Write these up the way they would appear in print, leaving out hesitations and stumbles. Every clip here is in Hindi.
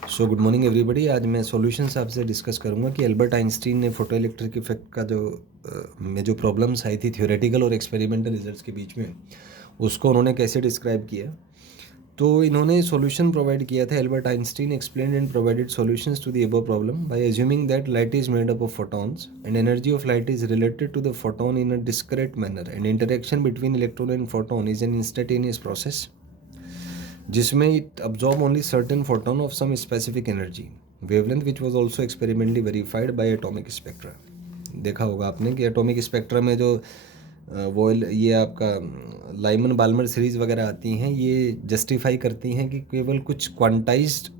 So good morning everybody. आज मैं सॉल्यूशंस आपसे डिस्कस करूंगा कि एल्बर्ट आइंस्टीन ने फोटो इलेक्ट्रिक इफेक्ट का में जो प्रॉब्लम्स आई थी थ्योरेटिकल और एक्सपेरिमेंटल रिजल्ट्स के बीच में, उसको उन्होंने कैसे डिस्क्राइब किया। तो इन्होंने सॉल्यूशन प्रोवाइड किया था। Albert Einstein explained and provided solutions to the above problem by assuming that light is made up of photons and energy of light is related to the photon in a discrete manner and interaction between electron and photon is an instantaneous process जिसमें it absorb only certain photon of some specific energy wavelength which was also experimentally verified by atomic spectra। देखा होगा आपने कि एटॉमिक स्पेक्ट्रा में जो वो ये आपका लाइमन बाल्मर सीरीज़ वगैरह आती हैं, ये जस्टिफाई करती हैं कि केवल कुछ क्वांटाइज्ड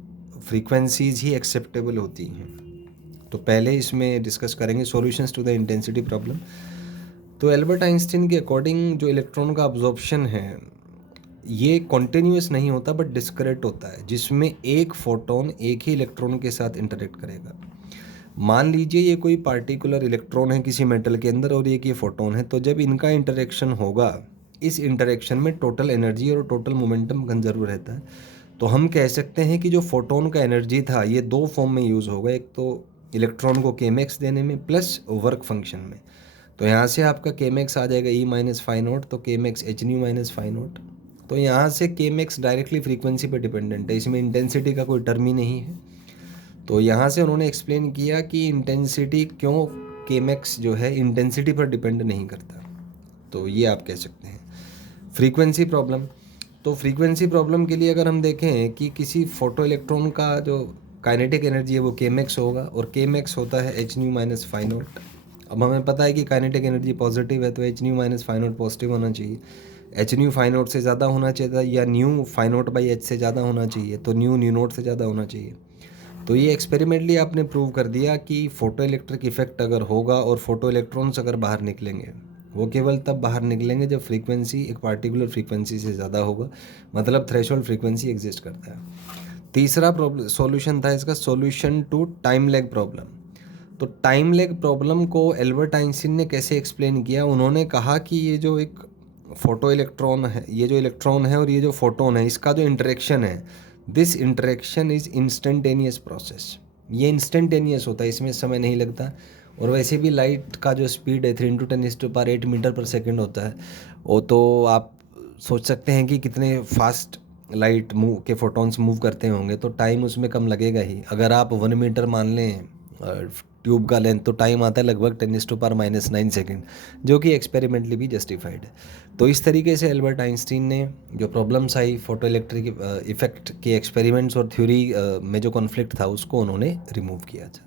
फ्रीक्वेंसीज ही एक्सेप्टेबल होती हैं। तो पहले इसमें डिस्कस करेंगे solutions to the intensity problem. तो एल्बर्ट आइंस्टीन के अकॉर्डिंग जो इलेक्ट्रॉन का अब्जॉर्प्शन है ये कॉन्टिन्यूस नहीं होता बट डिस्क्रेट होता है, जिसमें एक फोटोन एक ही इलेक्ट्रॉन के साथ इंटरेक्ट करेगा। मान लीजिए ये कोई पार्टिकुलर इलेक्ट्रॉन है किसी मेटल के अंदर और ये फोटोन है, तो जब इनका इंटरेक्शन होगा, इस इंटरेक्शन में टोटल एनर्जी और टोटल मोमेंटम कंजर्व रहता है। तो हम कह सकते हैं कि जो फोटोन का एनर्जी था ये दो फॉर्म में यूज़ होगा, एक तो इलेक्ट्रॉन को केमेक्स देने में प्लस वर्क फंक्शन में। तो यहाँ से आपका केमेक्स आ जाएगा ई माइनस फाइव नोट, तो Chemex H new minus five note. तो यहाँ से केमेक्स डायरेक्टली फ्रीक्वेंसी पे डिपेंडेंट है, इसमें इंटेंसिटी का कोई टर्म ही नहीं है। तो यहाँ से उन्होंने एक्सप्लेन किया कि इंटेंसिटी क्यों केमेक्स जो है इंटेंसिटी पर डिपेंड नहीं करता। तो ये आप कह सकते हैं फ्रीक्वेंसी प्रॉब्लम। तो फ्रीक्वेंसी प्रॉब्लम के लिए अगर हम देखें कि किसी फोटो इलेक्ट्रॉन का जो काइनेटिक एनर्जी है वो केमेक्स होगा और केमेक्स होता है H new minus five note. अब हमें पता है कि काइनेटिक एनर्जी पॉजिटिव है तो H new minus five note positive होना चाहिए। एच न्यू फाइव नोट से ज़्यादा होना चाहिए या new five note by H से ज़्यादा होना चाहिए, तो न्यू न्यू नोट से ज़्यादा होना चाहिए। तो ये एक्सपेरिमेंटली आपने प्रूव कर दिया कि फोटो इलेक्ट्रिक इफेक्ट अगर होगा और फोटो इलेक्ट्रॉन्स अगर बाहर निकलेंगे, वो केवल तब बाहर निकलेंगे जब फ्रीक्वेंसी एक पार्टिकुलर फ्रीक्वेंसी से ज़्यादा होगा, मतलब थ्रेशोल्ड फ्रीक्वेंसी एग्जिस्ट करता है। तीसरा प्रॉब्लम सॉल्यूशन था इसका, solution to time lag problem. तो टाइम लैग प्रॉब्लम को एल्बर्ट आइंस्टीन ने कैसे एक्सप्लेन किया। उन्होंने कहा कि ये जो एक फोटो इलेक्ट्रॉन है, ये जो इलेक्ट्रॉन है और ये जो फोटोन है, इसका जो इंटरेक्शन है, this interaction is instantaneous process. ये इंस्टेंटेनियस होता है, इसमें समय नहीं लगता। और वैसे भी लाइट का जो स्पीड है 3×10⁸ मीटर पर सेकेंड होता है। वो तो आप सोच सकते हैं कि कितने फास्ट लाइट मूव के फोटॉन्स मूव करते होंगे, तो टाइम उसमें कम लगेगा ही। अगर आप 1 मीटर मान लें ट्यूब का लेंथ, तो टाइम आता है लगभग 10⁻⁹ सेकेंड, जो कि एक्सपेरिमेंटली भी जस्टिफाइड है। तो इस तरीके से एल्बर्ट आइंस्टीन ने जो प्रॉब्लम्स आई फोटो इलेक्ट्रिक इफेक्ट के एक्सपेरिमेंट्स और थ्योरी में जो कॉन्फ्लिक्ट था उसको उन्होंने रिमूव किया था।